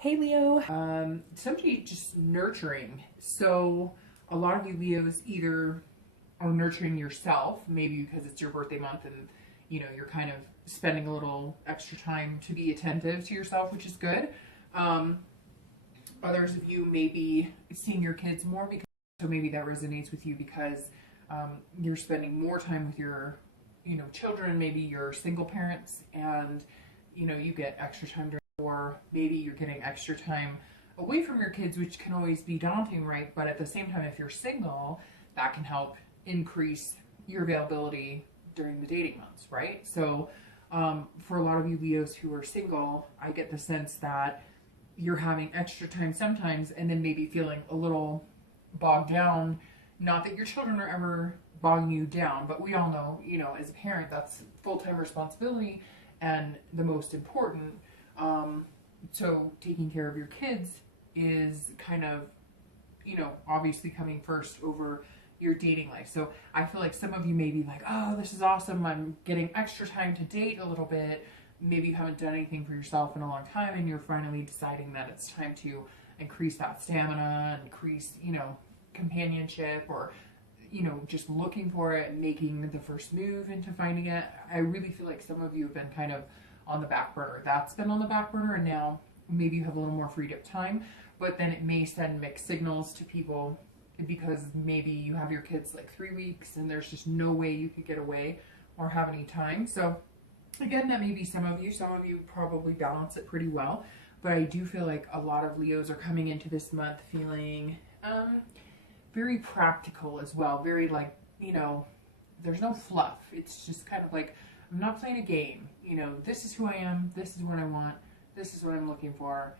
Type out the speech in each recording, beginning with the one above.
Hey Leo, somebody just nurturing. So a lot of you Leos either are nurturing yourself, maybe because it's your birthday month and you're kind of spending a little extra time to be attentive to yourself, which is good. Um, Others of you may be seeing your kids more because so maybe that resonates with you because you're spending more time with your children. Maybe you're single parents and you get extra time during, or maybe you're getting extra time away from your kids, which can always be daunting, right? But at the same time, if you're single, that can help increase your availability during the dating months, right? So for a lot of you Leos who are single, I get the sense that you're having extra time sometimes and then maybe feeling a little bogged down. Not that your children are ever bogging you down, but we all know, as a parent, that's full-time responsibility and the most important. So taking care of your kids is kind of, obviously coming first over your dating life. So I feel like some of you may be like, oh, this is awesome. I'm getting extra time to date a little bit. Maybe you haven't done anything for yourself in a long time and you're finally deciding that it's time to increase that stamina, increase, companionship, or, just looking for it, making the first move into finding it. I really feel like some of you have been kind of on the back burner. That's been on the back burner, and now maybe you have a little more freed up time, but then it may send mixed signals to people because maybe you have your kids like 3 weeks and there's just no way you could get away or have any time. So again, that may be some of you probably balance it pretty well, but I do feel like a lot of Leos are coming into this month feeling very practical as well. Very like, there's no fluff. It's just kind of like, I'm not playing a game. This is who I am. This is what I want. This is what I'm looking for.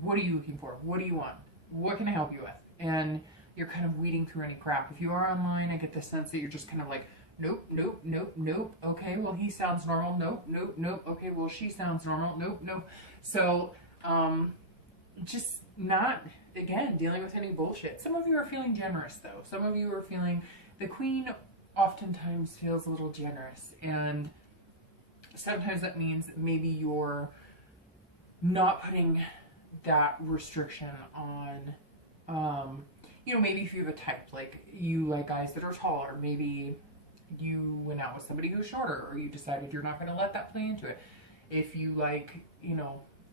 What are you looking for? What do you want? What can I help you with? And you're kind of weeding through any crap. If you are online, I get the sense that you're just kind of like, nope, nope, nope, nope. Okay, well, he sounds normal. Nope, nope, nope. Okay, well, she sounds normal. Nope, nope. So, just not, again, dealing with any bullshit. Some of you are feeling generous, though. Some of you are feeling, the queen oftentimes feels a little generous. And sometimes that means maybe you're not putting that restriction on, maybe if you have a type, like you like guys that are taller, maybe you went out with somebody who's shorter, or you decided you're not going to let that play into it. If you like,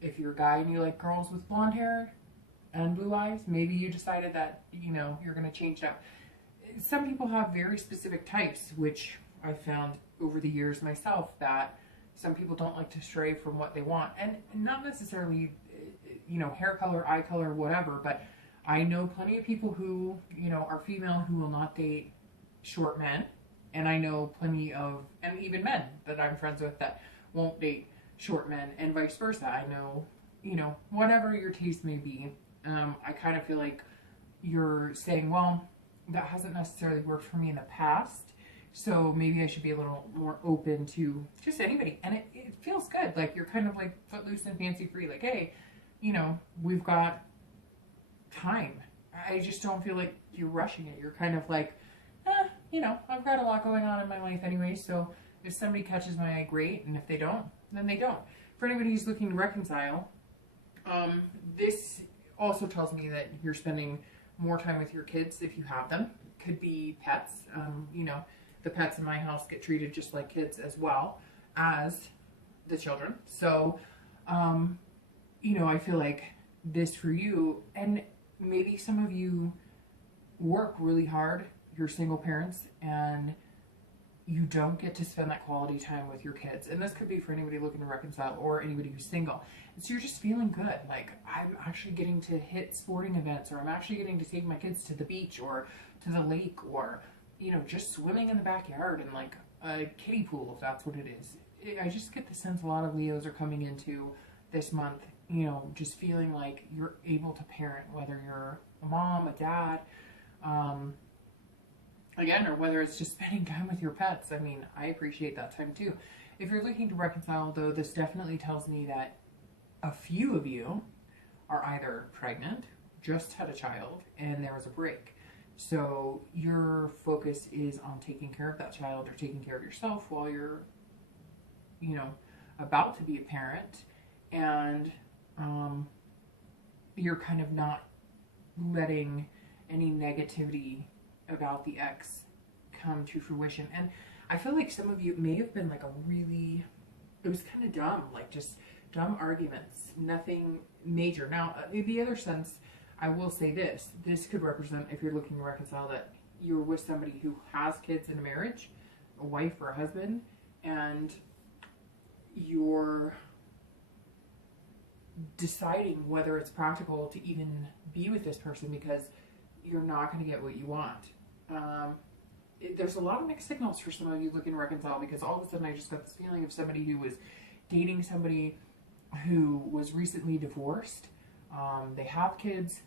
if you're a guy and you like girls with blonde hair and blue eyes, maybe you decided that, you're going to change that. Some people have very specific types, which I found over the years myself, that some people don't like to stray from what they want. And not necessarily, hair color, eye color, whatever, but I know plenty of people who, are female who will not date short men. And I know plenty of, and even men that I'm friends with that won't date short men, and vice versa. I know, whatever your taste may be, I kind of feel like you're saying, well, that hasn't necessarily worked for me in the past, so maybe I should be a little more open to just anybody. And it feels good. Like you're kind of like footloose and fancy free. Like, hey, we've got time. I just don't feel like you're rushing it. You're kind of like, I've got a lot going on in my life anyway, so if somebody catches my eye, great, and if they don't, then they don't. For anybody who's looking to reconcile, this also tells me that you're spending more time with your kids if you have them. Could be pets. The pets in my house get treated just like kids as well as the children. So, I feel like this for you, and maybe some of you work really hard, you're single parents, and you don't get to spend that quality time with your kids. And this could be for anybody looking to reconcile or anybody who's single. And so you're just feeling good. Like, I'm actually getting to hit sporting events, or I'm actually getting to take my kids to the beach or to the lake, or, just swimming in the backyard in like a kiddie pool, if that's what it is. I just get the sense a lot of Leos are coming into this month, just feeling like you're able to parent, whether you're a mom, a dad, again, or whether it's just spending time with your pets. I mean, I appreciate that time too. If you're looking to reconcile, though, this definitely tells me that a few of you are either pregnant, just had a child, and there was a break. So your focus is on taking care of that child or taking care of yourself while you're, about to be a parent. and you're kind of not letting any negativity about the ex come to fruition. And I feel like some of you may have been like it was kind of dumb, like just dumb arguments, nothing major. Now, in the other sense, I will say this could represent, if you're looking to reconcile, that you're with somebody who has kids in a marriage, a wife or a husband, and you're deciding whether it's practical to even be with this person because you're not going to get what you want. There's a lot of mixed signals for some of you looking to reconcile, because all of a sudden I just got this feeling of somebody who was dating somebody who was recently divorced. They have kids,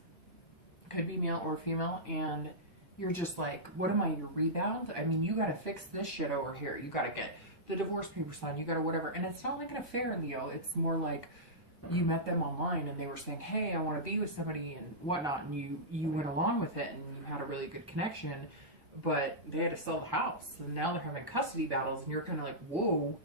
could be male or female, and you're just like, what am I, your rebound? I mean, you got to fix this shit over here. You got to get the divorce papers signed. You got to whatever. And it's not like an affair, Leo. It's more like you met them online and they were saying, hey, I want to be with somebody and whatnot. And you went along with it and you had a really good connection, but they had to sell the house. And now they're having custody battles and you're kind of like, whoa,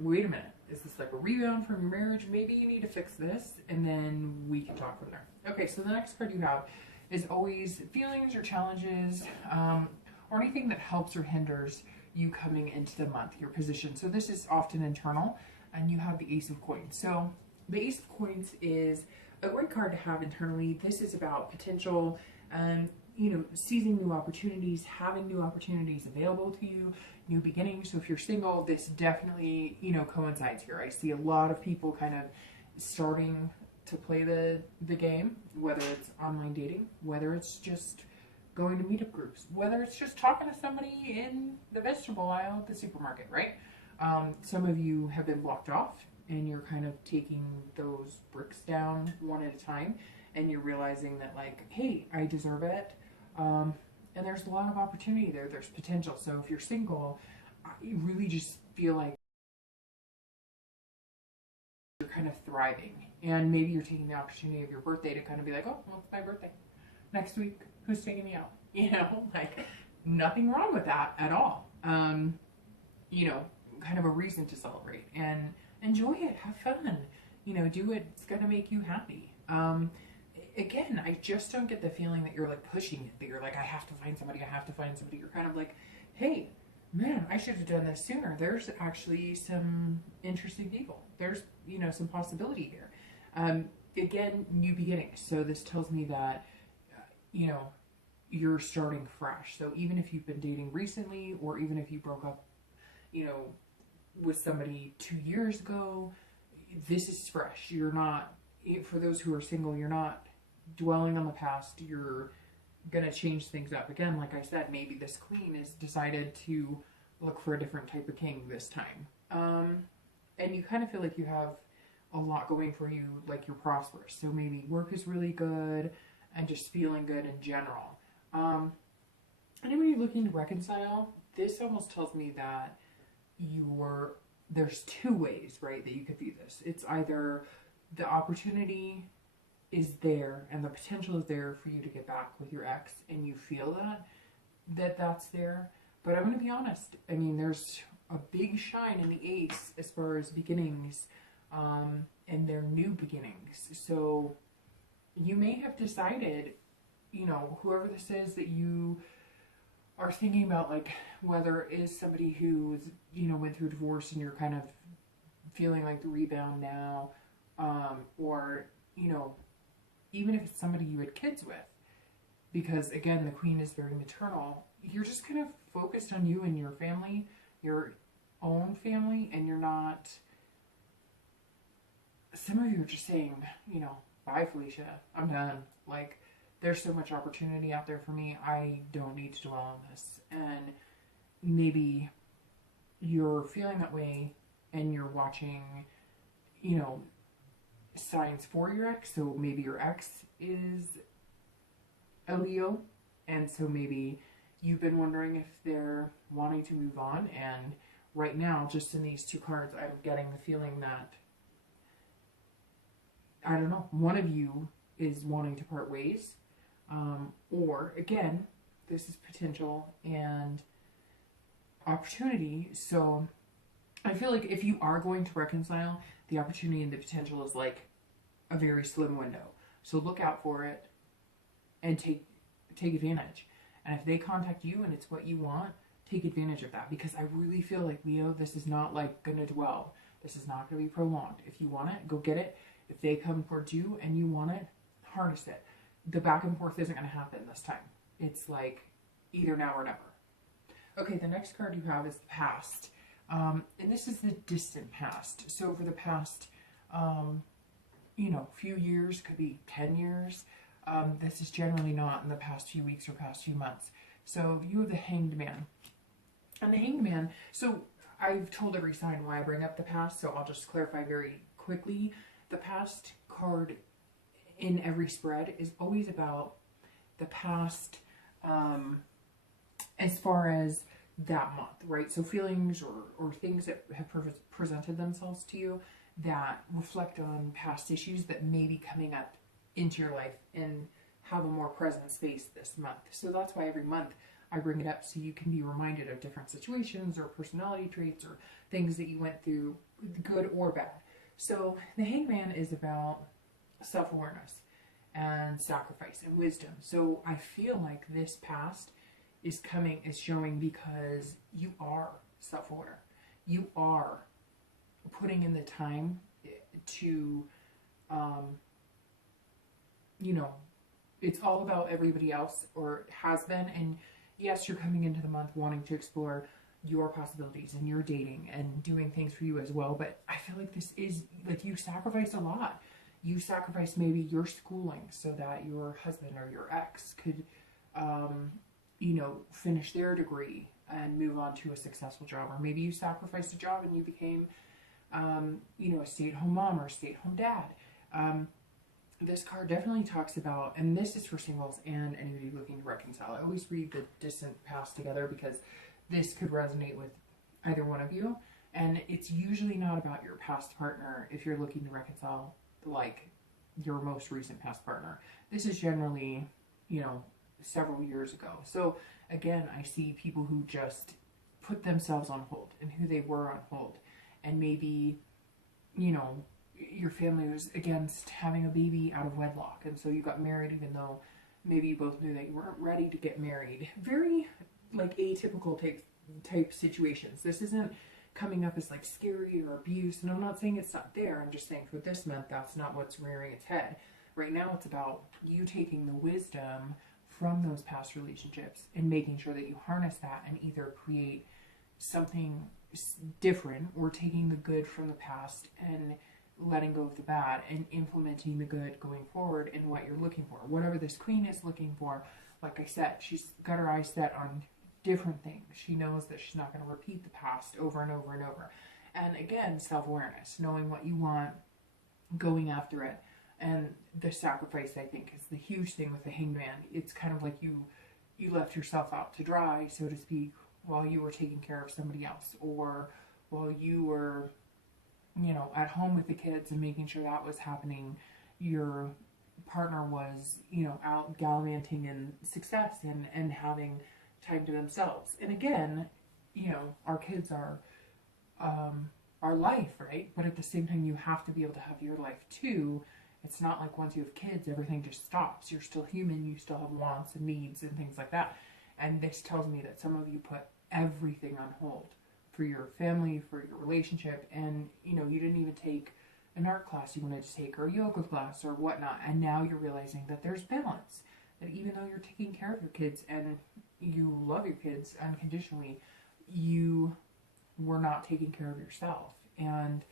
wait a minute. Is this like a rebound from your marriage? Maybe you need to fix this, and then we can talk from there. Okay, so the next card you have is always feelings or challenges, or anything that helps or hinders you coming into the month, your position. So this is often internal, and you have the Ace of Coins. So the Ace of Coins is a great card to have internally. This is about potential, seizing new opportunities, having new opportunities available to you, new beginnings. So if you're single, this definitely, coincides here. I see a lot of people kind of starting to play the game, whether it's online dating, whether it's just going to meetup groups, whether it's just talking to somebody in the vegetable aisle at the supermarket, right? Some of you have been blocked off and you're kind of taking those bricks down one at a time, and you're realizing that, like, hey, I deserve it. And there's a lot of opportunity there. There's potential. So if you're single, you really just feel like you're kind of thriving. And maybe you're taking the opportunity of your birthday to kind of be like, oh, well, it's my birthday. Next week, who's taking me out? Like, nothing wrong with that at all. Kind of a reason to celebrate and enjoy it. Have fun. Do it. It's going to make you happy. Again, I just don't get the feeling that you're like pushing it, that you're like, I have to find somebody, You're kind of like, hey, man, I should have done this sooner. There's actually some interesting people. There's, some possibility here. Again, new beginnings. So this tells me that, you're starting fresh. So even if you've been dating recently, or even if you broke up, with somebody 2 years ago, this is fresh. You're not, for those who are single, you're not dwelling on the past. You're gonna change things up. Again, like I said, maybe this queen has decided to look for a different type of king this time. And you kind of feel like you have a lot going for you, like you're prosperous. So maybe work is really good and just feeling good in general. Anybody looking to reconcile, this almost tells me that there's two ways, right, that you could view this. It's either the opportunity is there and the potential is there for you to get back with your ex, and you feel that's there. But I'm going to be honest. I mean, there's a big shine in the Ace as far as beginnings, and their new beginnings. So you may have decided, whoever this is that you are thinking about, like, whether it is somebody who's, went through divorce and you're kind of feeling like the rebound now, or, even if it's somebody you had kids with, because again, the queen is very maternal, you're just kind of focused on you and your family, your own family, and you're not, some of you are just saying, bye Felicia, I'm done. Like, there's so much opportunity out there for me, I don't need to dwell on this. And maybe you're feeling that way and you're watching, signs for your ex. So maybe your ex is a Leo, and so maybe you've been wondering if they're wanting to move on. And right now, just in these two cards, I'm getting the feeling that, I don't know, one of you is wanting to part ways, or again, this is potential and opportunity. So I feel like if you are going to reconcile, the opportunity and the potential is like a very slim window. So look out for it and take advantage. And if they contact you and it's what you want, take advantage of that, because I really feel like, Leo, this is not like going to dwell. This is not going to be prolonged. If you want it, go get it. If they come towards you and you want it, harness it. The back and forth isn't going to happen this time. It's like either now or never. Okay, the next card you have is the past. And this is the distant past. So for the past, few years, could be 10 years. This is generally not in the past few weeks or past few months. So you have the Hanged Man. And the Hanged Man, so I've told every sign why I bring up the past, so I'll just clarify very quickly. The past card in every spread is always about the past as far as that month, right? So feelings or things that have presented themselves to you that reflect on past issues that may be coming up into your life and have a more present space this month. So that's why every month I bring it up, so you can be reminded of different situations or personality traits or things that you went through, good or bad. So the Hanged Man is about self-awareness and sacrifice and wisdom. So I feel like this past is showing because you are self-aware. You are putting in the time to, it's all about everybody else, or it has been. And yes, you're coming into the month wanting to explore your possibilities and your dating and doing things for you as well. But I feel like this is like you sacrificed a lot. You sacrificed maybe your schooling so that your husband or your ex could, finish their degree and move on to a successful job. Or maybe you sacrificed a job and you became, a stay-at-home mom or a stay-at-home dad. This card definitely talks about, and this is for singles and anybody looking to reconcile. I always read the distant past together because this could resonate with either one of you. And it's usually not about your past partner if you're looking to reconcile, like your most recent past partner. This is generally, several years ago. So again, I see people who just put themselves on hold and who they were on hold. And maybe, your family was against having a baby out of wedlock, and so you got married even though maybe you both knew that you weren't ready to get married. Very like atypical type situations. This isn't coming up as like scary or abuse, and I'm not saying it's not there. I'm just saying for this month that's not what's rearing its head. Right now it's about you taking the wisdom from those past relationships and making sure that you harness that and either create something different, or taking the good from the past and letting go of the bad and implementing the good going forward in what you're looking for. Whatever this queen is looking for, like I said, she's got her eyes set on different things. She knows that she's not going to repeat the past over and over and over. And again, self-awareness, knowing what you want, going after it. And the sacrifice, I think, is the huge thing with the Hanged Man. It's kind of like you left yourself out to dry, so to speak, while you were taking care of somebody else, or while you were at home with the kids and making sure that was happening. Your partner was, out gallivanting in success and having time to themselves. And again, our kids are our life, right? But at the same time, you have to be able to have your life too. It's not like once you have kids, everything just stops. You're still human. You still have wants and needs and things like that. And this tells me that some of you put everything on hold for your family, for your relationship, and you didn't even take an art class you wanted to take, or a yoga class or whatnot, and now you're realizing that there's balance, that even though you're taking care of your kids and you love your kids unconditionally, you were not taking care of yourself. And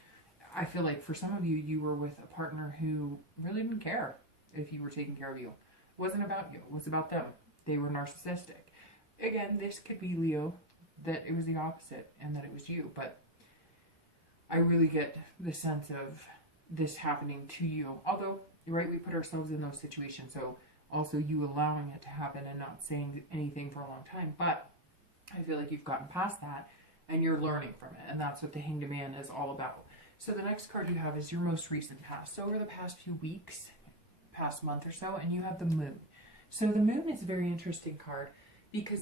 I feel like for some of you, you were with a partner who really didn't care if you were taking care of you. It wasn't about you, it was about them. They were narcissistic. Again, this could be Leo, that it was the opposite and that it was you, but I really get the sense of this happening to you. Although, right, we put ourselves in those situations, so also you allowing it to happen and not saying anything for a long time. But I feel like you've gotten past that and you're learning from it, and that's what the Hanged Man is all about. So the next card you have is your most recent past. So over the past few weeks, past month or so, and you have the Moon. So the Moon is a very interesting card because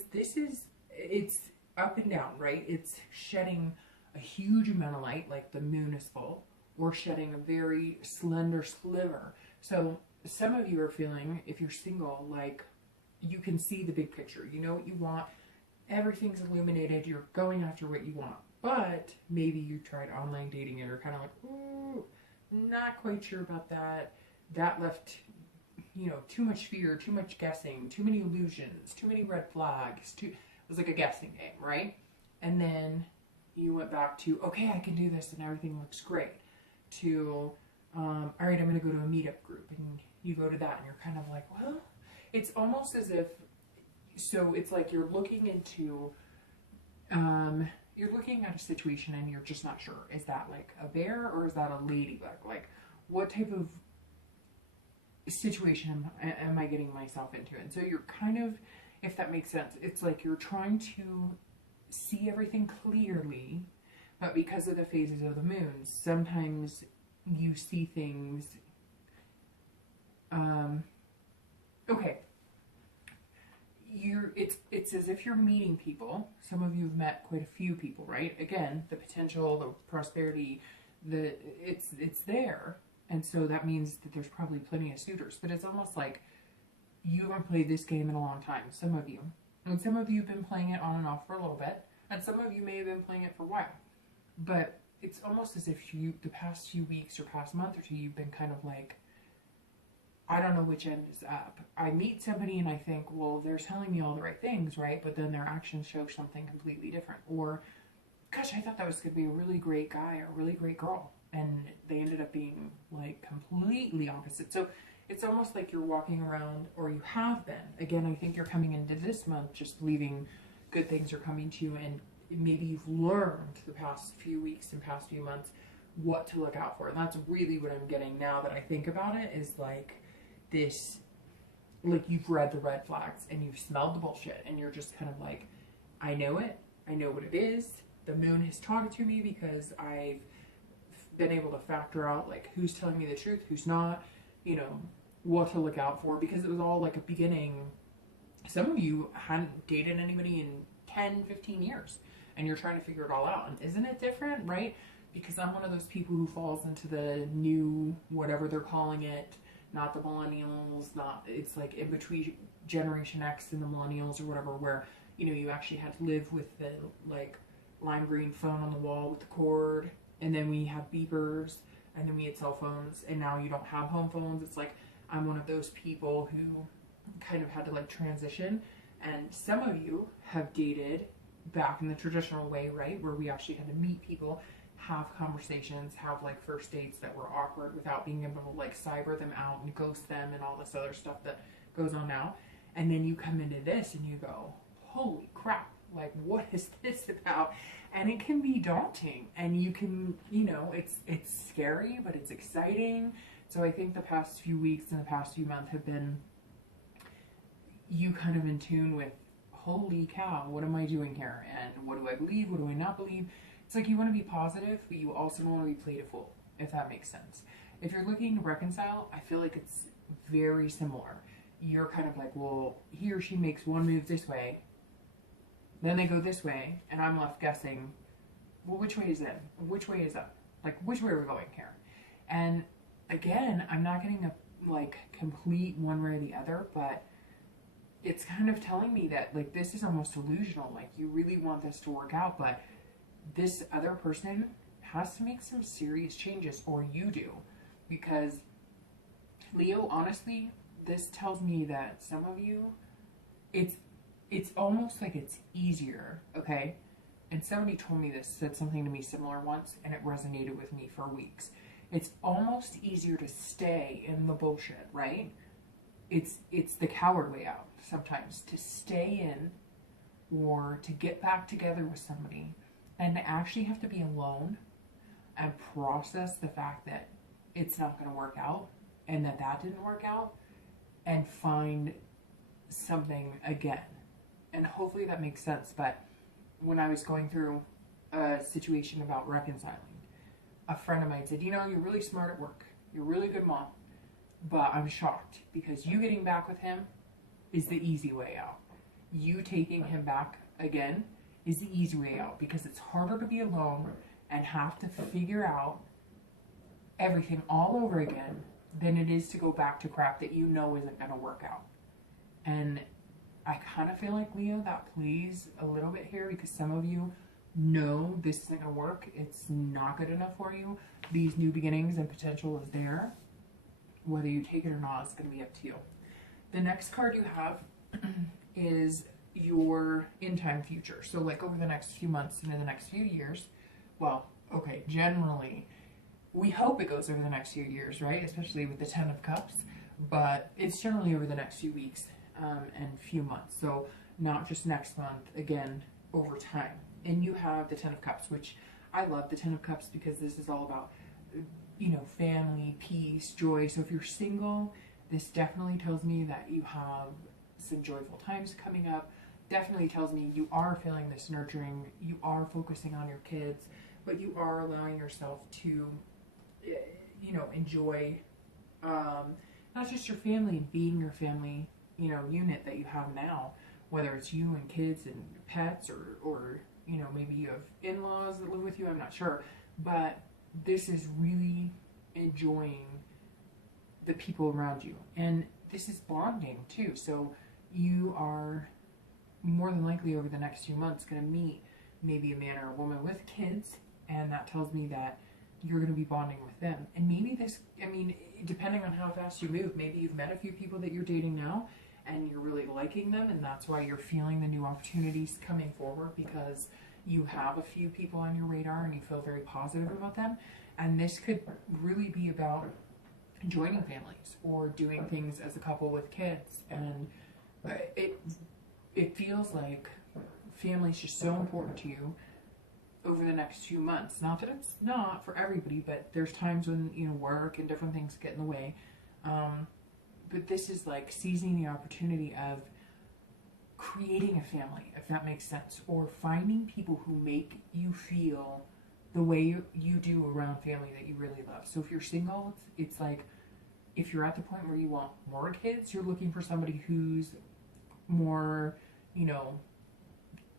it's up and down, right? It's shedding a huge amount of light, like the moon is full, or shedding a very slender sliver. So some of you are feeling, if you're single, like you can see the big picture. You know what you want. Everything's illuminated. You're going after what you want. But maybe you tried online dating and you're kind of like, ooh, not quite sure about that. That left, you know, too much fear, too much guessing, too many illusions, too many red flags. It was like a guessing game, right? And then you went back to, okay, I can do this and everything looks great. To, all right, I'm going to go to a meetup group, and you go to that and you're kind of like, well, it's almost as if, so it's like you're looking into, you're looking at a situation and you're just not sure. Is that like a bear or is that a ladybug? Like, what type of situation am I getting myself into? And so you're kind of, if that makes sense, it's like you're trying to see everything clearly, but because of the phases of the moons, sometimes you see things, okay, it's as if you're meeting people. Some of you have met quite a few people, right? Again, the potential, the prosperity, it's there. And so that means that there's probably plenty of suitors, but it's almost like you haven't played this game in a long time, some of you. And some of you have been playing it on and off for a little bit, and some of you may have been playing it for a while. But it's almost as if the past few weeks or past month or two, you've been kind of like, I don't know which end is up. I meet somebody and I think, well, they're telling me all the right things, right? But then their actions show something completely different. Or, gosh, I thought that was going to be a really great guy or a really great girl, and they ended up being like completely opposite. So it's almost like you're walking around, or you have been. Again, I think you're coming into this month just believing good things are coming to you, and maybe you've learned the past few weeks and past few months what to look out for. And that's really what I'm getting now that I think about it, is like this, like you've read the red flags and you've smelled the bullshit, and you're just kind of like, I know it. I know what it is. The moon has talked to me because I've been able to factor out like who's telling me the truth, who's not, you know, what to look out for, because it was all like a beginning. Some of you hadn't dated anybody in 10, 15 years, and you're trying to figure it all out. And isn't it different, right? Because I'm one of those people who falls into the new, whatever they're calling it, not the millennials, not, it's like in between Generation X and the millennials or whatever, where, you know, you actually had to live with the like lime green phone on the wall with the cord, and then we have beepers, and then we had cell phones, and now you don't have home phones. It's like, I'm one of those people who kind of had to like transition. And some of you have dated back in the traditional way, right? Where we actually had to meet people, have conversations, have like first dates that were awkward without being able to like cyber them out and ghost them and all this other stuff that goes on now. And then you come into this and you go, holy crap, like what is this about? And it can be daunting, and you can, you know, it's scary, but it's exciting. So I think the past few weeks and the past few months have been you kind of in tune with, holy cow, what am I doing here? And what do I believe? What do I not believe? It's like you want to be positive, but you also don't want to be played a fool, if that makes sense. If you're looking to reconcile, I feel like it's very similar. You're kind of like, well, he or she makes one move this way, then they go this way, and I'm left guessing, well, which way is in? Which way is up? Like, which way are we going here? And again, I'm not getting a like complete one way or the other, but it's kind of telling me that like this is almost illusional. Like you really want this to work out, but this other person has to make some serious changes, or you do. Because Leo, honestly, this tells me that some of you, it's almost like it's easier, okay? And somebody told me this, said something to me similar once, and it resonated with me for weeks. It's almost easier to stay in the bullshit, right? It's the coward way out sometimes, to stay in or to get back together with somebody and to actually have to be alone and process the fact that it's not going to work out and that didn't work out, and find something again. And hopefully that makes sense. But when I was going through a situation about reconciling, a friend of mine said, you know, you're really smart at work. You're a really good mom. But I'm shocked because you getting back with him is the easy way out. You taking him back again is the easy way out, because it's harder to be alone and have to figure out everything all over again than it is to go back to crap that you know isn't going to work out. And I kind of feel like, Leo, that plays a little bit here, because some of you know this isn't going to work. It's not good enough for you. These new beginnings and potential is there. Whether you take it or not, it's going to be up to you. The next card you have is your in-time future. So like over the next few months and in the next few years, well, okay, generally, we hope it goes over the next few years, right? Especially with the 10 of Cups, but it's generally over the next few weeks and few months. So not just next month, again, over time. And you have the 10 of Cups, which I love the 10 of Cups because this is all about, you know, family, peace, joy. So if you're single, this definitely tells me that you have some joyful times coming up. Definitely tells me you are feeling this nurturing, you are focusing on your kids, but you are allowing yourself to, you know, enjoy not just your family, being your family, you know, unit that you have now, whether it's you and kids and pets, or you know, maybe you have in-laws that live with you, I'm not sure, but this is really enjoying the people around you. And this is bonding too. So you are more than likely over the next few months going to meet maybe a man or a woman with kids, and that tells me that you're going to be bonding with them. And maybe this, I mean, depending on how fast you move, maybe you've met a few people that you're dating now and you're really liking them, and that's why you're feeling the new opportunities coming forward, because you have a few people on your radar and you feel very positive about them. And this could really be about joining families or doing things as a couple with kids. And it feels like family's just so important to you over the next few months. Not that it's not for everybody, but there's times when, you know, work and different things get in the way. But this is like seizing the opportunity of creating a family, if that makes sense, or finding people who make you feel the way you do around family that you really love. So if you're single, it's like, if you're at the point where you want more kids, you're looking for somebody who's more, you know,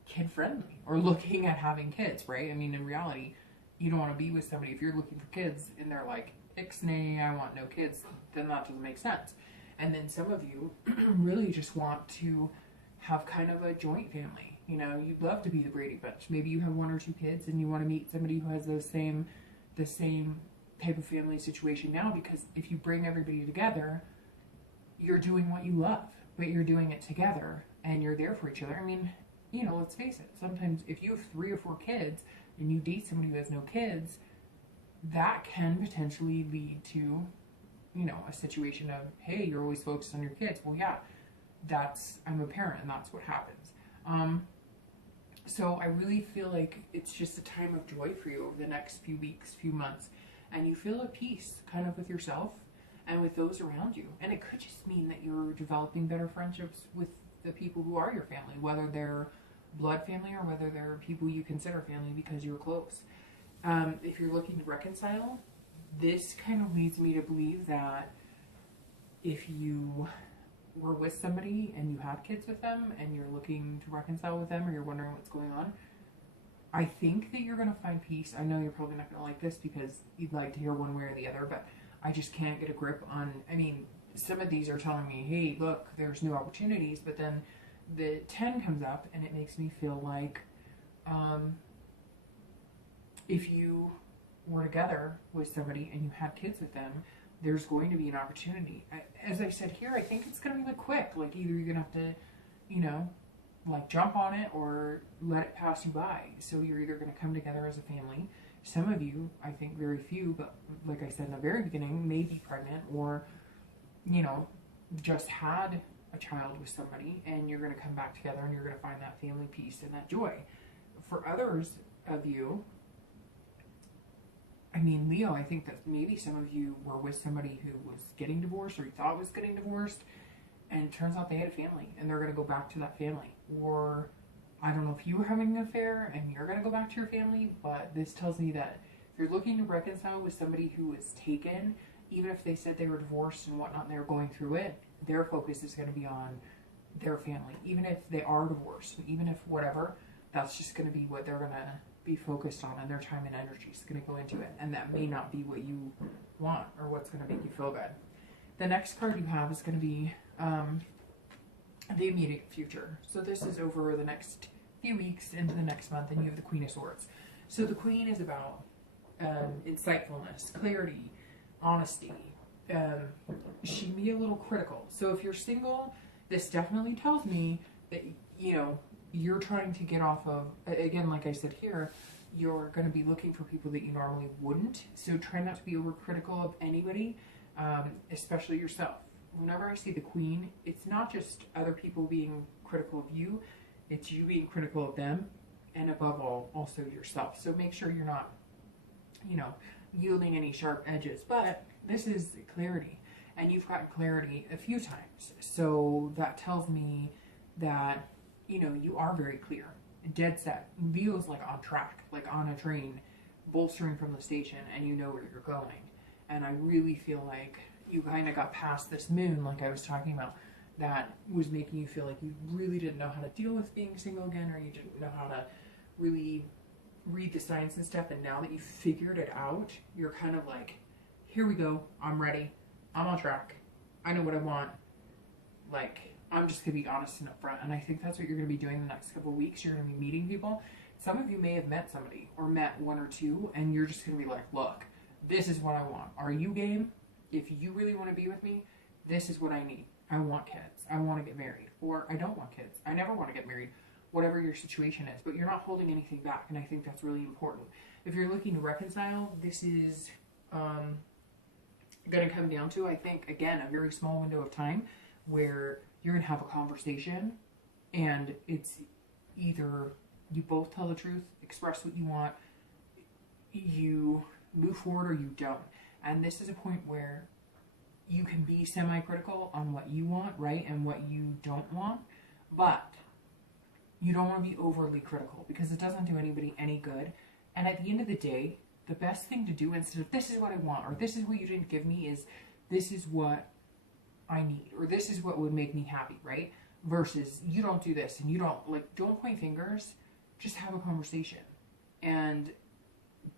kid friendly, or looking at having kids, right? I mean, in reality, you don't want to be with somebody, if you're looking for kids and they're like, ixnay, I want no kids, then that doesn't make sense. And then some of you really just want to have kind of a joint family. You know, you'd love to be the Brady Bunch. Maybe you have one or two kids and you want to meet somebody who has the same type of family situation now, because if you bring everybody together, you're doing what you love, but you're doing it together and you're there for each other. I mean, you know, let's face it, sometimes if you have 3 or 4 kids and you date somebody who has no kids, that can potentially lead to, you know, a situation of, hey, you're always focused on your kids. Well, yeah, I'm a parent and that's what happens. So I really feel like it's just a time of joy for you over the next few weeks, few months, and you feel at peace kind of with yourself and with those around you. And it could just mean that you're developing better friendships with the people who are your family, whether they're blood family or whether they're people you consider family because you're close. If you're looking to reconcile, this kind of leads me to believe that if you were with somebody and you had kids with them and you're looking to reconcile with them, or you're wondering what's going on, I think that you're going to find peace. I know you're probably not going to like this because you'd like to hear one way or the other, but I just can't get a grip on, I mean, some of these are telling me, hey, look, there's new opportunities, but then the 10 comes up and it makes me feel like if you were together with somebody and you had kids with them, there's going to be an opportunity. As I said here, I think it's going to be like quick. Like either you're going to have to, you know, like jump on it or let it pass you by. So you're either going to come together as a family. Some of you, I think very few, but like I said in the very beginning, may be pregnant or, you know, just had a child with somebody, and you're going to come back together and you're going to find that family peace and that joy. For others of you, I mean, Leo, I think that maybe some of you were with somebody who was getting divorced or you thought was getting divorced, and it turns out they had a family and they're going to go back to that family. Or I don't know if you were having an affair and you're going to go back to your family, but this tells me that if you're looking to reconcile with somebody who was taken, even if they said they were divorced and whatnot and they were going through it, their focus is going to be on their family. Even if they are divorced, even if whatever, that's just going to be what they're going to be focused on, and their time and energy is going to go into it, and that may not be what you want or what's going to make you feel good. The next card you have is going to be the immediate future. So this is over the next few weeks into the next month, and you have the Queen of Swords. So the Queen is about insightfulness, clarity, honesty. She can be a little critical. So if you're single, this definitely tells me that, you know, you're trying to get off of, again, like I said here, you're going to be looking for people that you normally wouldn't. So try not to be overcritical of anybody, especially yourself. Whenever I see the Queen, it's not just other people being critical of you, it's you being critical of them, and above all, also yourself. So make sure you're not, you know, yielding any sharp edges. But this is clarity, and you've gotten clarity a few times. So that tells me that, you know, you are very clear, dead set. Leo's like on track, like on a train, bolstering from the station, and you know where you're going. And I really feel like you kind of got past this moon, like I was talking about, that was making you feel like you really didn't know how to deal with being single again, or you didn't know how to really read the signs and stuff. And now that you figured it out, you're kind of like, here we go, I'm ready, I'm on track, I know what I want, like, I'm just going to be honest and upfront. And I think that's what you're going to be doing the next couple of weeks. You're going to be meeting people. Some of you may have met somebody or met one or two, and you're just going to be like, look, this is what I want. Are you game? If you really want to be with me, this is what I need. I want kids. I want to get married. Or I don't want kids. I never want to get married. Whatever your situation is. But you're not holding anything back, and I think that's really important. If you're looking to reconcile, this is going to come down to, I think, again, a very small window of time where you're going to have a conversation, and it's either you both tell the truth, express what you want, you move forward, or you don't. And this is a point where you can be semi-critical on what you want, right, and what you don't want, but you don't want to be overly critical, because it doesn't do anybody any good. And at the end of the day, the best thing to do, instead of this is what I want, or this is what you didn't give me, is this is what I need, or this is what would make me happy, right? Versus you don't do this, and you don't, like, don't point fingers, just have a conversation and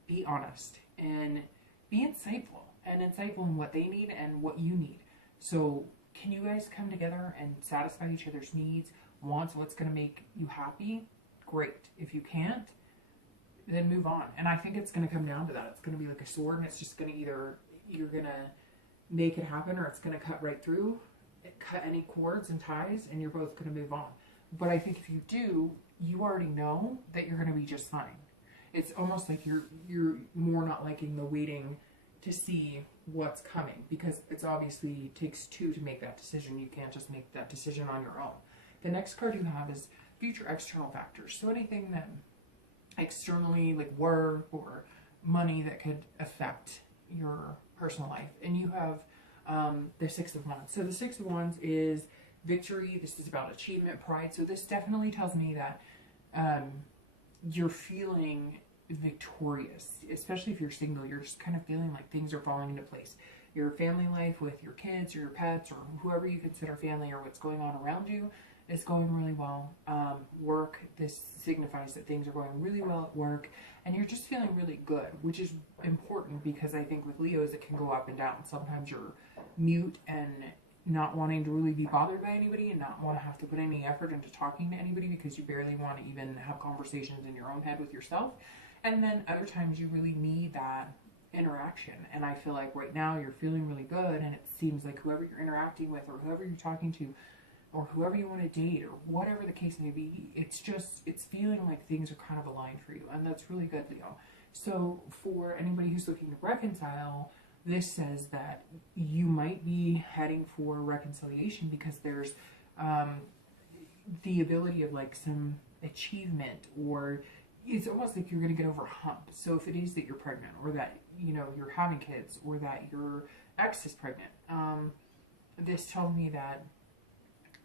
be honest and be insightful in what they need and what you need. So can you guys come together and satisfy each other's needs, wants, what's going to make you happy? Great. If you can't, then move on. And I think it's going to come down to that. It's going to be like a sword, and it's just going to either, you're going to make it happen, or it's going to cut right through, cut any cords and ties, and you're both going to move on. But I think if you do, you already know that you're going to be just fine. It's almost like you're more not liking the waiting to see what's coming, because it's obviously takes two to make that decision. You can't just make that decision on your own. The next card you have is future external factors. So anything that externally, like work or money, that could affect your personal life. And you have the Six of Wands. So the Six of Wands is victory. This is about achievement, pride. So this definitely tells me that you're feeling victorious, especially if you're single. You're just kind of feeling like things are falling into place. Your family life with your kids or your pets or whoever you consider family, or what's going on around you, is going really well. Work, this signifies that things are going really well at work, and you're just feeling really good, which is important, because I think with Leos it can go up and down. Sometimes you're mute and not wanting to really be bothered by anybody, and not want to have to put any effort into talking to anybody, because you barely want to even have conversations in your own head with yourself. And then other times you really need that interaction. And I feel like right now you're feeling really good, and it seems like whoever you're interacting with, or whoever you're talking to, or whoever you want to date, or whatever the case may be, it's feeling like things are kind of aligned for you. And that's really good, Leo. So for anybody who's looking to reconcile, this says that you might be heading for reconciliation, because there's the ability of like some achievement, or it's almost like you're going to get over a hump. So if it is that you're pregnant, or that, you know, you're having kids, or that your ex is pregnant, this tells me that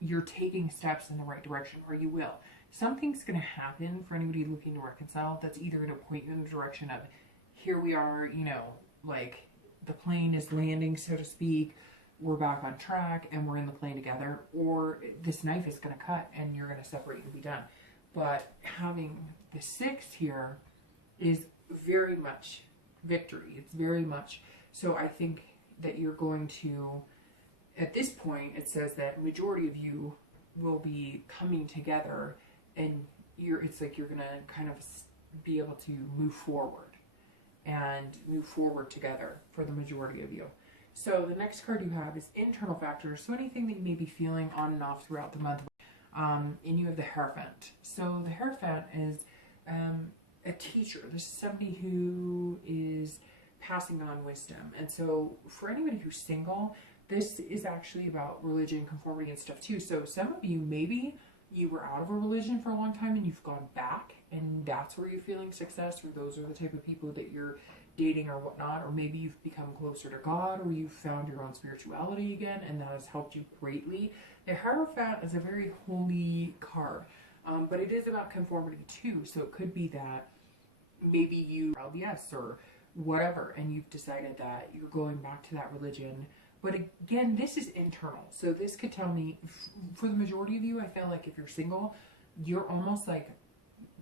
you're taking steps in the right direction, or you will. Something's going to happen for anybody looking to reconcile that's either going to point you in the direction of, here we are, you know, like the plane is landing, so to speak, we're back on track and we're in the plane together, or this knife is going to cut and you're going to separate and be done. But having the 6 here is very much victory. It's very much, so I think that you're going to, at this point, it says that majority of you will be coming together, and it's like you're going to kind of be able to move forward together for the majority of you. So the next card you have is internal factors. So anything that you may be feeling on and off throughout the month. And you have the Hierophant. So the Hierophant is a teacher. This is somebody who is passing on wisdom. And so for anybody who's single, this is actually about religion, conformity, and stuff too. So some of you, maybe you were out of a religion for a long time and you've gone back, and that's where you're feeling success, or those are the type of people that you're dating or whatnot, or maybe you've become closer to God, or you've found your own spirituality again, and that has helped you greatly. The Hierophant is a very holy card, but it is about conformity too. So it could be that maybe you LDS or whatever, and you've decided that you're going back to that religion. But again, this is internal. So this could tell me, for the majority of you, I feel like if you're single, you're almost like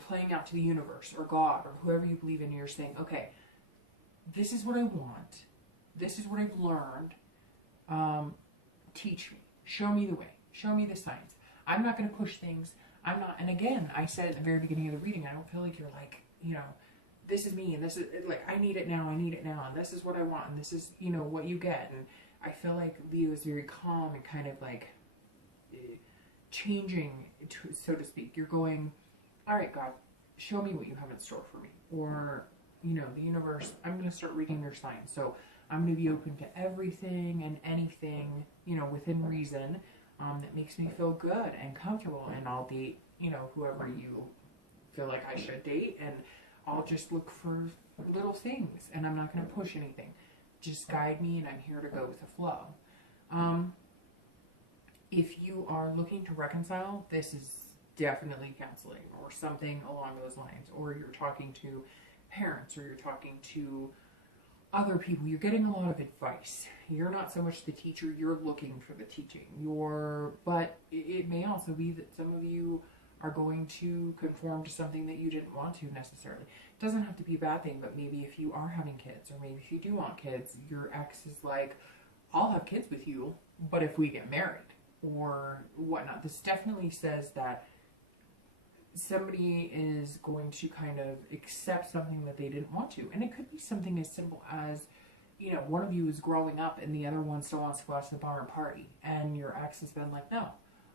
playing out to the universe or God or whoever you believe in, and you're saying, okay, this is what I want. This is what I've learned. Teach me. Show me the way. Show me the signs. I'm not going to push things. I'm not. And again, I said at the very beginning of the reading, I don't feel like you're like, you know, this is me and this is like, I need it now. I need it now. And this is what I want. And this is, you know, what you get. And I feel like Leo is very calm and kind of like changing, so to speak. You're going, all right, God, show me what you have in store for me. Or, you know, the universe, I'm going to start reading their signs. So I'm going to be open to everything and anything, you know, within reason, that makes me feel good and comfortable. And I'll date, you know, whoever you feel like I should date. And I'll just look for little things. And I'm not going to push anything. Just guide me, and I'm here to go with the flow. If you are looking to reconcile, this is definitely counseling or something along those lines. Or you're talking to parents, or you're talking to other people. You're getting a lot of advice. You're not so much the teacher, you're looking for the teaching. But it may also be that some of you are going to conform to something that you didn't want to necessarily. It doesn't have to be a bad thing, but maybe if you are having kids, or maybe if you do want kids, your ex is like, I'll have kids with you, but if we get married or whatnot. This definitely says that somebody is going to kind of accept something that they didn't want to. And it could be something as simple as, you know, one of you is growing up and the other one still wants to go out to the bar and party. And your ex has been like, no,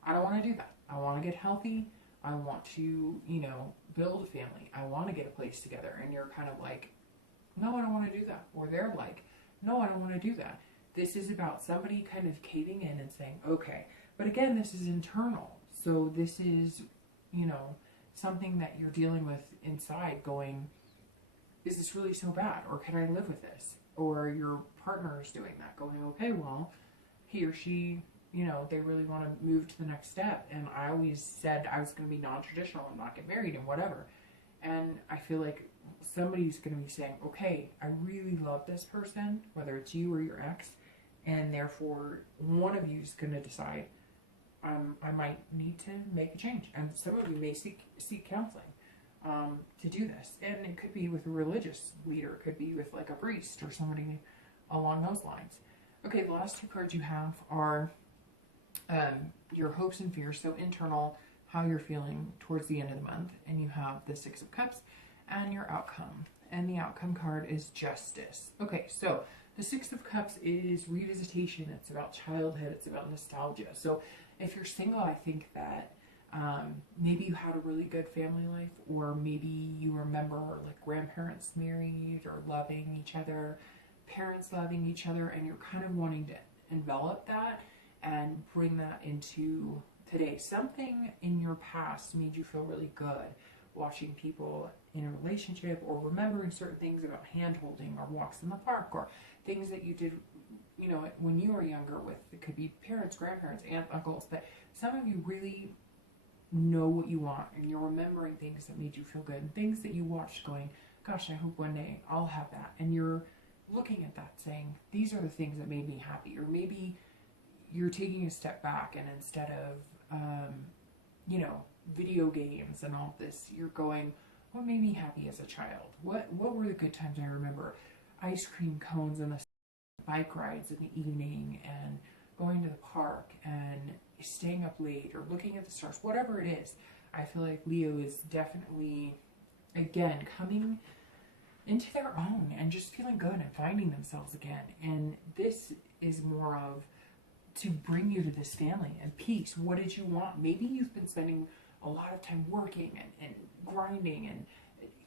I don't want to do that. I want to get healthy. I want to, you know, build a family. I want to get a place together. And you're kind of like, no, I don't want to do that. Or they're like, no, I don't want to do that. This is about somebody kind of caving in and saying, okay. But again, this is internal. So this is, you know, something that you're dealing with inside going, is this really so bad? Or can I live with this? Or your partner is doing that, going, okay, well, he or she, you know, they really want to move to the next step. And I always said I was going to be non-traditional and not get married and whatever. And I feel like somebody's going to be saying, okay, I really love this person, whether it's you or your ex, and therefore one of you is going to decide, I might need to make a change. And some of you may seek counseling to do this. And it could be with a religious leader. It could be with like a priest or somebody along those lines. Okay, the last two cards you have are your hopes and fears. So internal, how you're feeling towards the end of the month. And you have the Six of Cups and your outcome. And the outcome card is Justice. Okay, so the Six of Cups is revisitation. It's about childhood. It's about nostalgia. So if you're single, I think that maybe you had a really good family life, or maybe you remember like grandparents married or loving each other, parents loving each other, and you're kind of wanting to envelop that and bring that into today. Something in your past made you feel really good watching people in a relationship, or remembering certain things about hand holding or walks in the park, or things that you did, you know, when you were younger with, it could be parents, grandparents, aunts, uncles, that some of you really know what you want, and you're remembering things that made you feel good, and things that you watched going, gosh, I hope one day I'll have that. And you're looking at that saying, these are the things that made me happy. Or maybe you're taking a step back, and instead of, you know, video games and all this, you're going, what made me happy as a child? What were the good times I remember? Ice cream cones and the bike rides in the evening, and going to the park and staying up late or looking at the stars, whatever it is. I feel like Leo is definitely, again, coming into their own and just feeling good and finding themselves again. And this is more of to bring you to this family and peace. What did you want? Maybe you've been spending a lot of time working and grinding and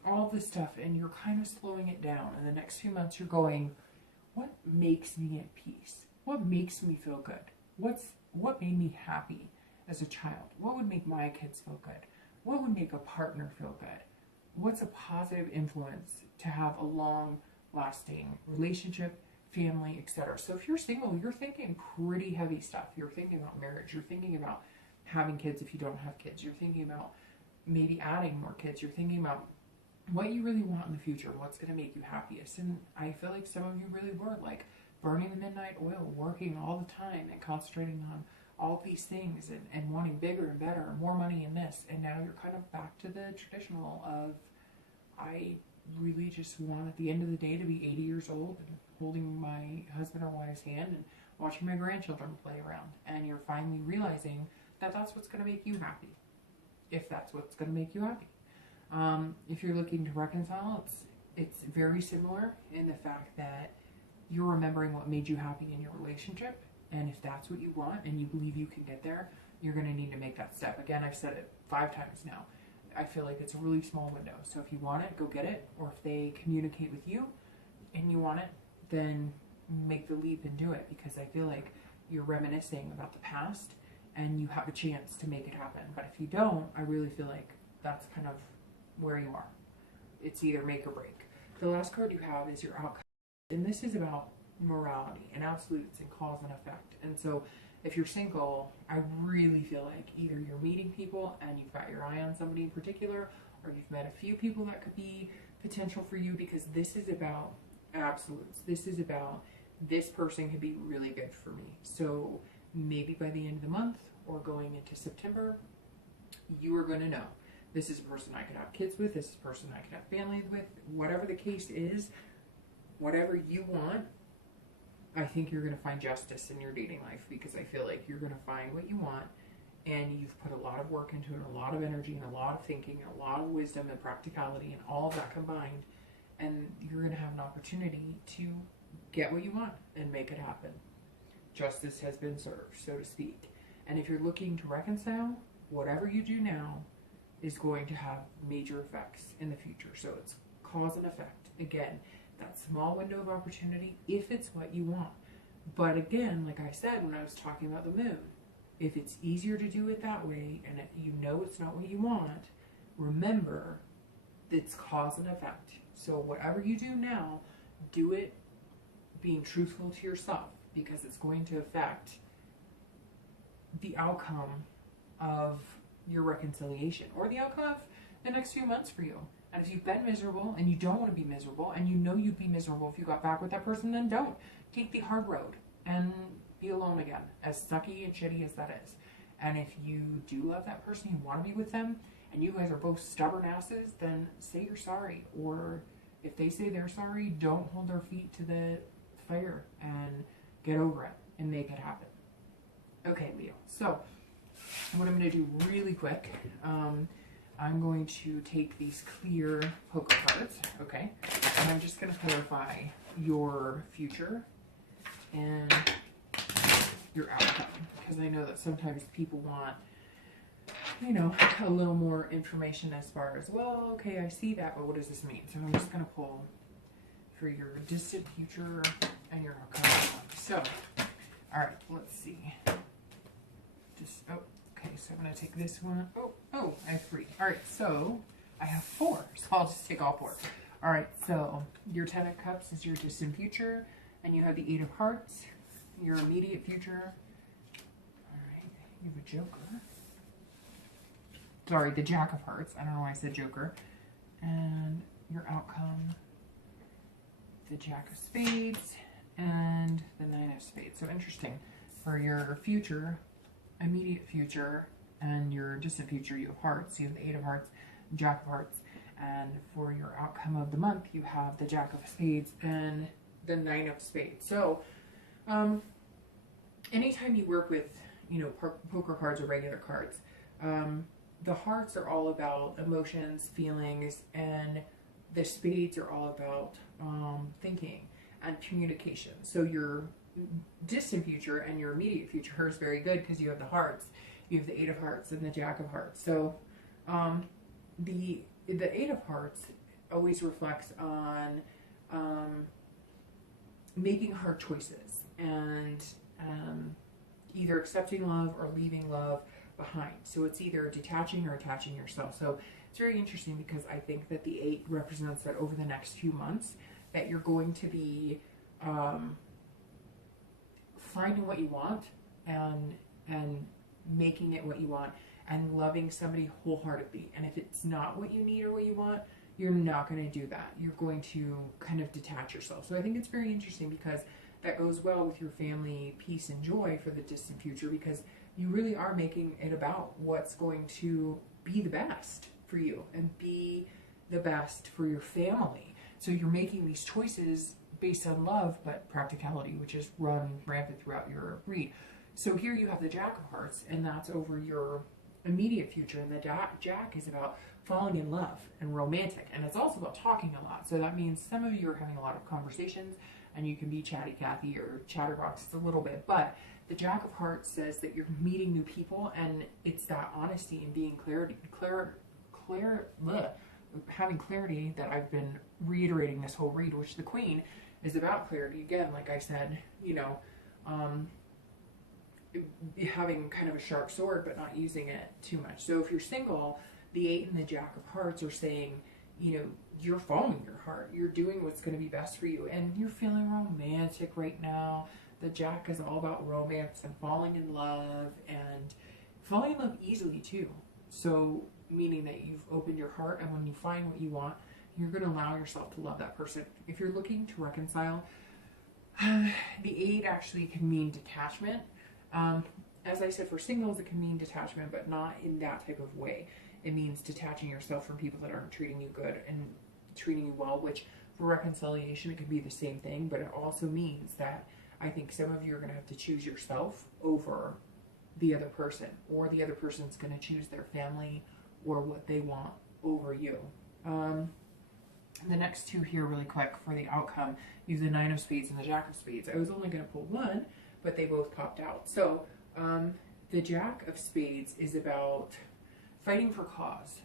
all this stuff, and you're kind of slowing it down. And the next few months you're going, what makes me at peace? What makes me feel good? What made me happy as a child? What would make my kids feel good? What would make a partner feel good? What's a positive influence to have a long-lasting relationship, family, etc.? So if you're single, you're thinking pretty heavy stuff. You're thinking about marriage. You're thinking about having kids if you don't have kids. You're thinking about maybe adding more kids. You're thinking about what you really want in the future, what's going to make you happiest. And I feel like some of you really were like burning the midnight oil, working all the time and concentrating on all these things and wanting bigger and better and more money in this. And now you're kind of back to the traditional of, I really just want at the end of the day to be 80 years old and holding my husband or wife's hand and watching my grandchildren play around. And you're finally realizing that that's what's going to make you happy, if that's what's going to make you happy. If you're looking to reconcile, it's very similar in the fact that you're remembering what made you happy in your relationship. And if that's what you want and you believe you can get there, you're going to need to make that step. Again, I've said it 5 times now. I feel like it's a really small window. So if you want it, go get it. Or if they communicate with you and you want it, then make the leap and do it. Because I feel like you're reminiscing about the past and you have a chance to make it happen. But if you don't, I really feel like that's kind of where you are. It's either make or break. The last card you have is your outcome. And this is about morality and absolutes and cause and effect. And so if you're single, I really feel like either you're meeting people and you've got your eye on somebody in particular, or you've met a few people that could be potential for you, because this is about absolutes. This is about this person could be really good for me. So maybe by the end of the month or going into September, you are going to know. This is a person I could have kids with. This is a person I could have family with. Whatever the case is, whatever you want, I think you're going to find justice in your dating life, because I feel like you're going to find what you want, and you've put a lot of work into it, a lot of energy and a lot of thinking, and a lot of wisdom and practicality and all of that combined, and you're going to have an opportunity to get what you want and make it happen. Justice has been served, so to speak. And if you're looking to reconcile, whatever you do now is going to have major effects in the future. So it's cause and effect. Again, that small window of opportunity, if it's what you want. But again, like I said when I was talking about the moon, if it's easier to do it that way and you know it's not what you want, remember it's cause and effect. So whatever you do now, do it being truthful to yourself, because it's going to affect the outcome of your reconciliation or the outcome of the next few months for you. And if you've been miserable and you don't want to be miserable, and you know you'd be miserable if you got back with that person, then don't. Take the hard road and be alone again, as sucky and shitty as that is. And if you do love that person, you want to be with them, and you guys are both stubborn asses, then say you're sorry. Or if they say they're sorry, don't hold their feet to the fire and get over it and make it happen. Okay, Leo. So what I'm going to do really quick, I'm going to take these clear poker cards, okay, and I'm just going to clarify your future and your outcome, because I know that sometimes people want, you know, a little more information as far as, well, okay, I see that, but what does this mean? So I'm just going to pull for your distant future and your outcome. So, all right, let's see. Just, oh. Okay, so I'm going to take this one. Oh, I have 3. All right, so I have 4, so I'll just take all 4. All right, so your 10 of Cups is your distant future, and you have the 8 of Hearts, your immediate future. All right, you have a Joker. Sorry, the Jack of Hearts. I don't know why I said Joker. And your outcome, the Jack of Spades, and the 9 of Spades. So interesting. For your future, immediate future, and your distant future, you have Hearts. You have the 8 of Hearts, Jack of Hearts, And for your outcome of the month, you have the Jack of Spades and the Nine of Spades. So anytime you work with, you know, poker cards or regular cards, the hearts are all about emotions, feelings, and the spades are all about thinking and communication. So your distant future and your immediate future is very good because you have the hearts. You have the Eight of Hearts and the Jack of Hearts. So the Eight of Hearts always reflects on making hard choices and either accepting love or leaving love behind. So it's either detaching or attaching yourself. So it's very interesting because I think that the 8 represents that over the next few months that you're going to be finding what you want and making it what you want and loving somebody wholeheartedly. And if it's not what you need or what you want, you're not going to do that. You're going to kind of detach yourself. So I think it's very interesting because that goes well with your family peace and joy for the distant future, because you really are making it about what's going to be the best for you and be the best for your family. So you're making these choices based on love, but practicality, which is run rampant throughout your read. So here you have the Jack of Hearts, and that's over your immediate future. And the Jack is about falling in love and romantic. And it's also about talking a lot. So that means some of you are having a lot of conversations, and you can be chatty Cathy or chatterbox a little bit. But the Jack of Hearts says that you're meeting new people, and it's that honesty and being having clarity that I've been reiterating this whole read, which the Queen is about clarity. Again, like I said, you know, having kind of a sharp sword, but not using it too much. So if you're single, the 8 and the Jack of Hearts are saying, you know, you're following your heart. You're doing what's going to be best for you. And you're feeling romantic right now. The Jack is all about romance and falling in love easily too. So meaning that you've opened your heart, and when you find what you want, you're going to allow yourself to love that person. If you're looking to reconcile, the 8 actually can mean detachment. As I said, for singles, it can mean detachment, but not in that type of way. It means detaching yourself from people that aren't treating you good and treating you well, which for reconciliation, it could be the same thing, but it also means that I think some of you are going to have to choose yourself over the other person, or the other person's going to choose their family or what they want over you. The next two here really quick for the outcome, you have the Nine of Spades and the Jack of Spades. I was only going to pull one, but they both popped out. So the Jack of Spades is about fighting for cause,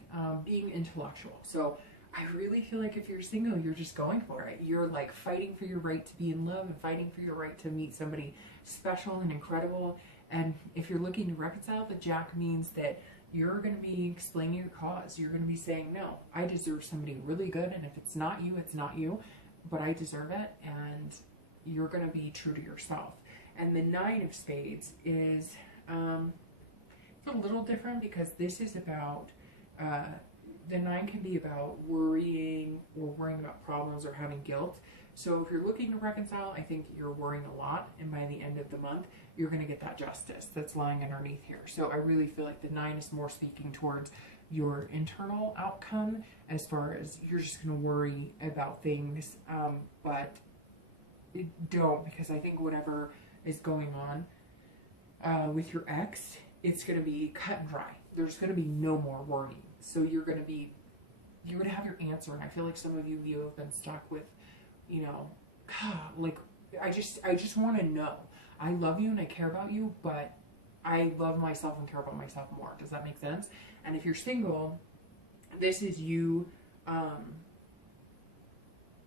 being intellectual. So I really feel like if you're single, you're just going for it. You're like fighting for your right to be in love and fighting for your right to meet somebody special and incredible. And if you're looking to reconcile, the Jack means that you're going to be explaining your cause. You're going to be saying, no, I deserve somebody really good. And if it's not you, it's not you, but I deserve it. And you're going to be true to yourself. And the Nine of Spades is it's a little different because this is about, the 9 can be about worrying or worrying about problems or having guilt. So if you're looking to reconcile, I think you're worrying a lot, and by the end of the month, you're going to get that justice that's lying underneath here. So I really feel like the 9 is more speaking towards your internal outcome, as far as you're just going to worry about things, but don't, because I think whatever is going on with your ex, it's going to be cut and dry. There's going to be no more worrying. So you're going to have your answer. And I feel like some of you have been stuck with, you know, like, I just want to know. I love you and I care about you, but I love myself and care about myself more. Does that make sense? And if you're single, this is you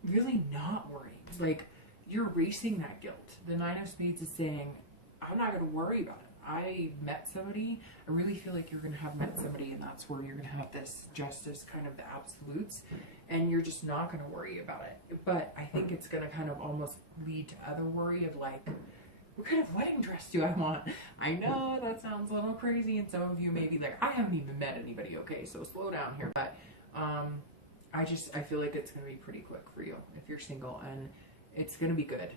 really not worrying. Like, you're erasing that guilt. The Nine of Spades is saying, I'm not going to worry about it. I met somebody. I really feel like you're going to have met somebody, and that's where you're going to have this justice, kind of the absolutes, and you're just not going to worry about it. But I think it's going to kind of almost lead to other worry of like, what kind of wedding dress do I want? I know that sounds a little crazy, and some of you may be like, I haven't even met anybody, okay, so slow down here. But I feel like it's going to be pretty quick for you if you're single, and it's going to be good.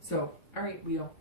So, all right, Leo,